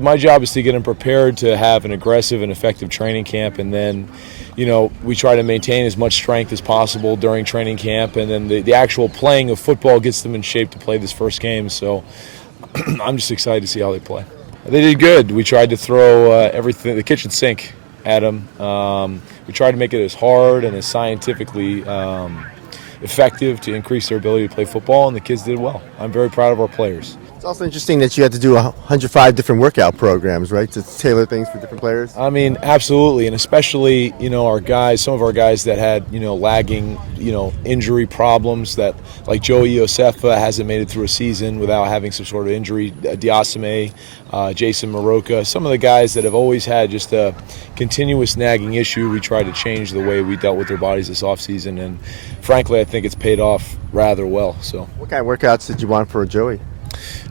My job is to get them prepared to have an aggressive and effective training camp, and then, we try to maintain as much strength as possible during training camp, and then the actual playing of football gets them in shape to play this first game. So I'm just excited to see how they play. They did good. We tried to throw everything, the kitchen sink, at them. We tried to make it as hard and as scientifically effective to increase their ability to play football, and the kids did well. I'm very proud of our players. It's also interesting that you had to do 105 different workout programs, right, to tailor things for different players. I mean, absolutely, and especially, our guys, some of our guys that had, lagging, injury problems that, like Joey Yosefa hasn't made it through a season without having some sort of injury, Diasime, Jason Maroka, some of the guys that have always had just a continuous nagging issue. We tried to change the way we dealt with their bodies this offseason, and frankly, I think it's paid off rather well. So, what kind of workouts did you want for Joey?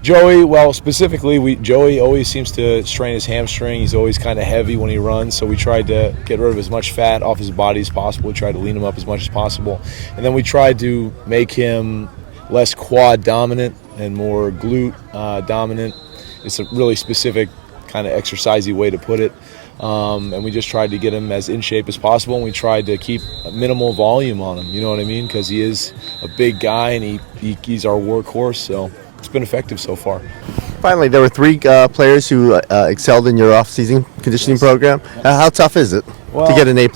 Joey, well, specifically, Joey always seems to strain his hamstring. He's always kind of heavy when he runs, so we tried to get rid of as much fat off his body as possible. We tried to lean him up as much as possible. And then we tried to make him less quad dominant and more glute dominant. It's a really specific kind of exercisey way to put it. And we just tried to get him as in shape as possible, and we tried to keep minimal volume on him, you know what I mean? Because he is a big guy, and he's our workhorse, so it's been effective so far. Finally, there were 3 players who excelled in your off-season conditioning program. How tough is it to get an A+?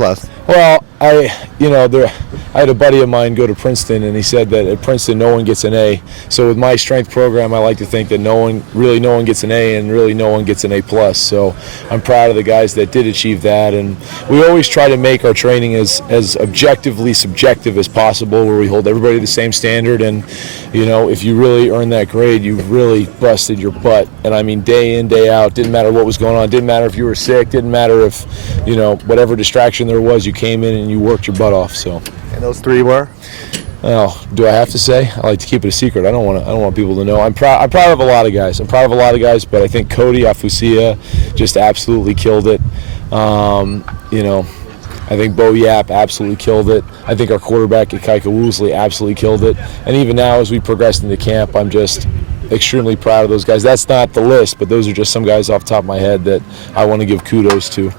Well, I had a buddy of mine go to Princeton, and he said that at Princeton no one gets an A. So with my strength program, I like to think that no one gets an A, and really no one gets an A+. So I'm proud of the guys that did achieve that, and we always try to make our training as objectively subjective as possible, where we hold everybody to the same standard. And if you really earn that grade, you've really busted your butt. And I mean, day in, day out, didn't matter what was going on, didn't matter if you were sick, didn't matter if whatever distraction there was, you came in and you worked your butt off. So. And those 3 were? Oh, do I have to say? I like to keep it a secret. I don't want people to know. I'm proud of a lot of guys. But I think Cody Afusia just absolutely killed it. I think Bo Yap absolutely killed it. I think our quarterback, Ikaika Woosley, absolutely killed it. And even now, as we progressed into camp, I'm just extremely proud of those guys. That's not the list, but those are just some guys off the top of my head that I want to give kudos to.